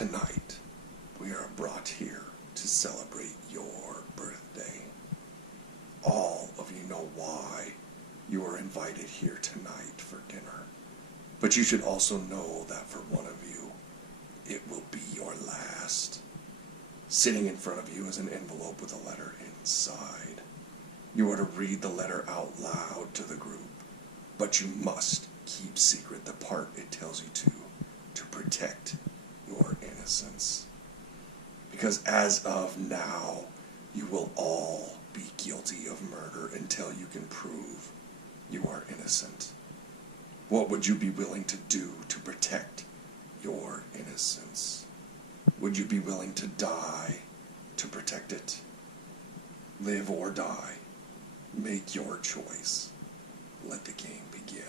Tonight, we are brought here to celebrate your birthday. All of you know why you are invited here tonight for dinner. But you should also know that for one of you, it will be your last. Sitting in front of you is an envelope with a letter inside. You are to read the letter out loud to the group, but you must keep secret the part it tells you to protect your innocence. Because as of now, you will all be guilty of murder until you can prove you are innocent. What would you be willing to do to protect your innocence? Would you be willing to die to protect it? Live or die. Make your choice. Let the game begin.